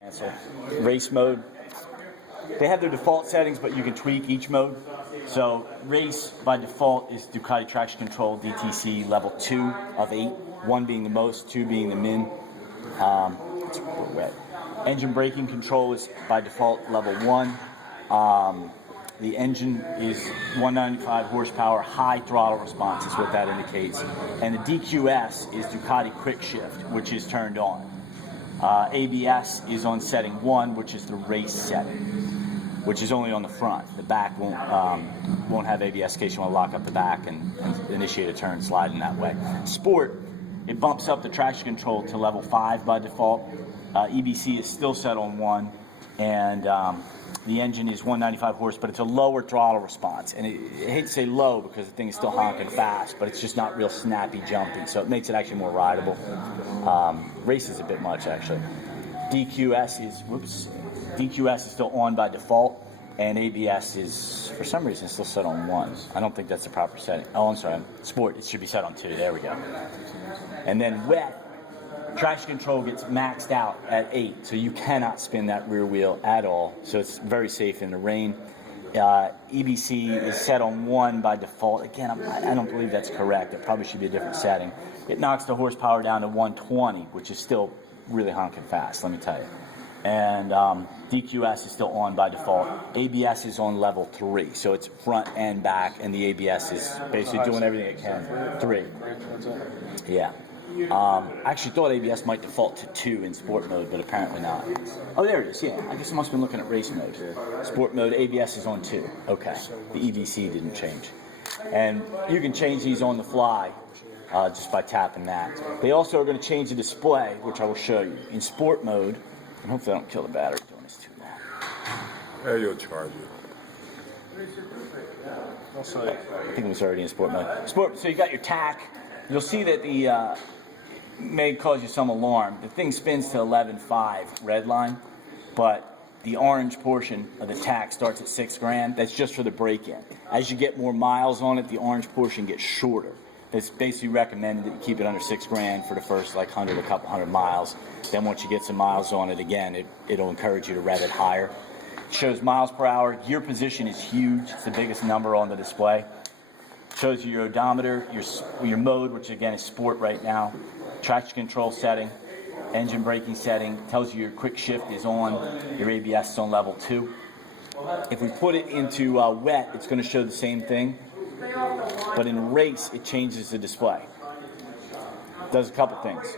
Answer. Race mode. They have their default settings, but you can tweak each mode. So race by default is Ducati traction control DTC level 2 of 8. 1 being the most, 2 being the min. It's wet. Engine braking control is by default level 1. The engine is 195 horsepower, high throttle response is what that indicates. And the DQS is Ducati quick shift, which is turned on. ABS is on setting 1, which is the race setting, which is only on the front. The back won't have ABS in case you want to lock up the back and initiate a turn sliding that way. Sport, it bumps up the traction control to level 5 by default. EBC is still set on 1, and the engine is 195 horse, but it's a lower throttle response. And I hate to say low because the thing is still honking fast, but it's just not real snappy jumping, so it makes it actually more rideable. Race is a bit much, actually. DQS is still on by default, and ABS is, for some reason, still set on 1. I don't think that's the proper setting. Oh, I'm sorry. Sport, it should be set on 2. There we go. And then wet, traction control gets maxed out at 8, so you cannot spin that rear wheel at all, so it's very safe in the rain. EBC is set on 1 by default. Again, I don't believe that's correct. It probably should be a different setting. It knocks the horsepower down to 120, which is still really honking fast, let me tell you. And DQS is still on by default. ABS is on level 3, so it's front and back, and the ABS is basically doing everything it can. 3. Yeah. I actually thought ABS might default to 2 in sport mode, but apparently not. Oh, there it is, yeah. I guess I must have been looking at race mode. Sport mode, ABS is on 2. Okay. The EBC didn't change. And you can change these on the fly just by tapping that. They also are going to change the display, which I will show you. In sport mode, and hopefully I don't kill the battery doing this too long. There you'll charge it. I think it was already in sport mode. So you got your tack. You'll see that the may cause you some alarm. The thing spins to 11.5 red line, but the orange portion of the tack starts at $6,000. That's just for the break-in. As you get more miles on it, the orange portion gets shorter. It's basically recommended that you keep it under $6,000 for the first a couple hundred miles. Then once you get some miles on it again, it'll encourage you to rev it higher. It shows miles per hour. Gear position is huge. It's the biggest number on the display. Shows you your odometer, your mode, which again is sport right now, traction control setting, engine braking setting, tells you your quick shift is on, your ABS is on level 2. If we put it into wet, it's going to show the same thing, but in race, it changes the display. It does a couple things.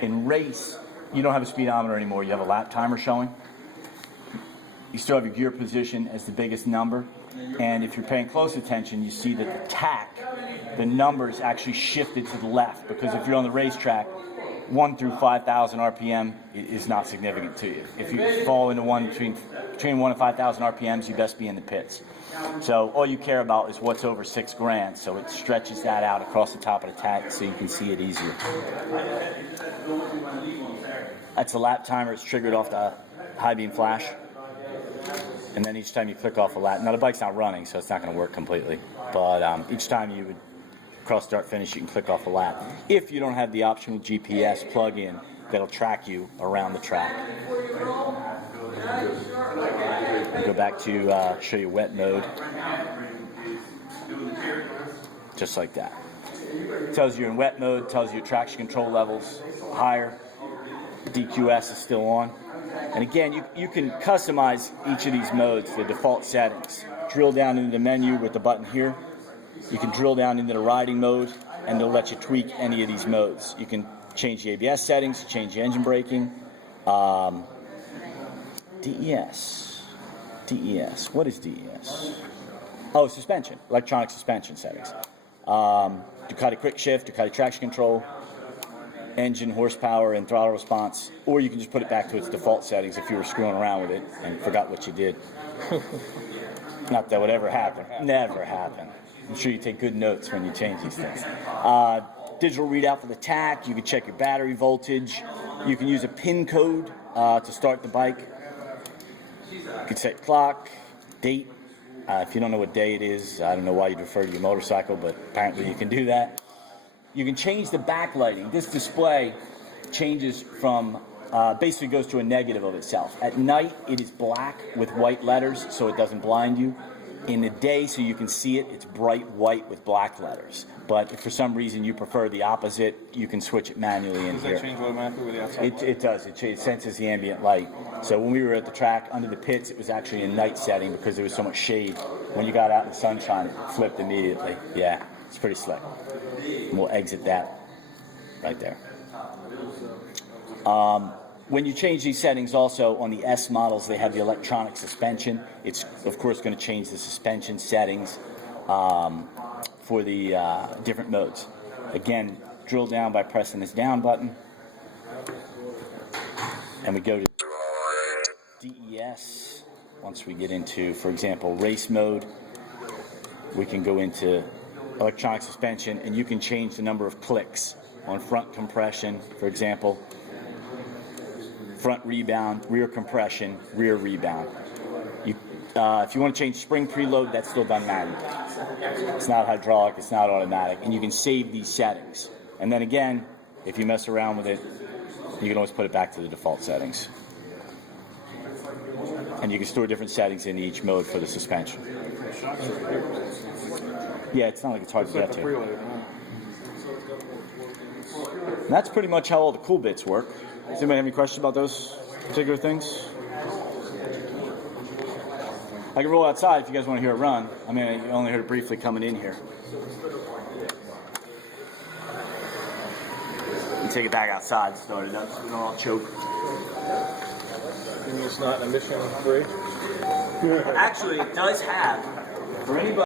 In race, you don't have a speedometer anymore, you have a lap timer showing. You still have your gear position as the biggest number. And if you're paying close attention, you see that the tack, the numbers actually shifted to the left, because if you're on the racetrack, 1 through 5,000 RPM is not significant to you. If you fall into one between 1 and 5,000 RPMs, you best be in the pits. So all you care about is what's over $6,000, so it stretches that out across the top of the tack so you can see it easier. That's the lap timer. It's triggered off the high beam flash. And then each time you click off a lap, now the bike's not running, so it's not going to work completely, but each time you would cross start finish, you can click off a lap. If you don't have the optional GPS plug-in that'll track you around the track. I'll go back to show you wet mode, just like that. It tells you in wet mode, tells you your traction control levels higher, DQS is still on. And again, you can customize each of these modes, the default settings. Drill down into the menu with the button here. You can drill down into the riding mode, and they'll let you tweak any of these modes. You can change the ABS settings, change the engine braking. DES. What is DES? Oh, suspension, electronic suspension settings. Ducati quick shift, Ducati traction control, engine horsepower and throttle response, or you can just put it back to its default settings if you were screwing around with it and forgot what you did. Not that would ever happen. Never happen. I'm sure you take good notes when you change these things. Digital readout for the tack. You can check your battery voltage. You can use a PIN code to start the bike. You can set clock, date. If you don't know what day it is, I don't know why you'd refer to your motorcycle, but apparently you can do that. You can change the backlighting. This display changes from basically goes to a negative of itself. At night, it is black with white letters, so it doesn't blind you. In the day, so you can see it, it's bright white with black letters. But if for some reason you prefer the opposite, you can switch it manually in here. Does that change automatically with the outside light? It does. It senses the ambient light. So when we were at the track under the pits, it was actually a night setting because there was so much shade. When you got out in the sunshine, it flipped immediately. Yeah, it's pretty slick. And we'll exit that right there. When you change these settings also on the S models, they have the electronic suspension. It's, of course, going to change the suspension settings for the different modes. Again, drill down by pressing this down button. And we go to DES. Once we get into, for example, race mode, we can go into electronic suspension, and you can change the number of clicks on front compression, for example. Front rebound, rear compression, rear rebound. If you want to change spring preload, that's still done manually. It's not hydraulic, it's not automatic, and you can save these settings. And then again, if you mess around with it, you can always put it back to the default settings. And you can store different settings in each mode for the suspension. Yeah, it's not like it's hard to get to. And that's pretty much how all the cool bits work. Does anybody have any questions about those particular things? I can roll outside if you guys want to hear it run. I mean, you only heard it briefly coming in here. And take it back outside, start it up so we don't all choke. You mean it's not emission free? Actually, it does have, for anybody.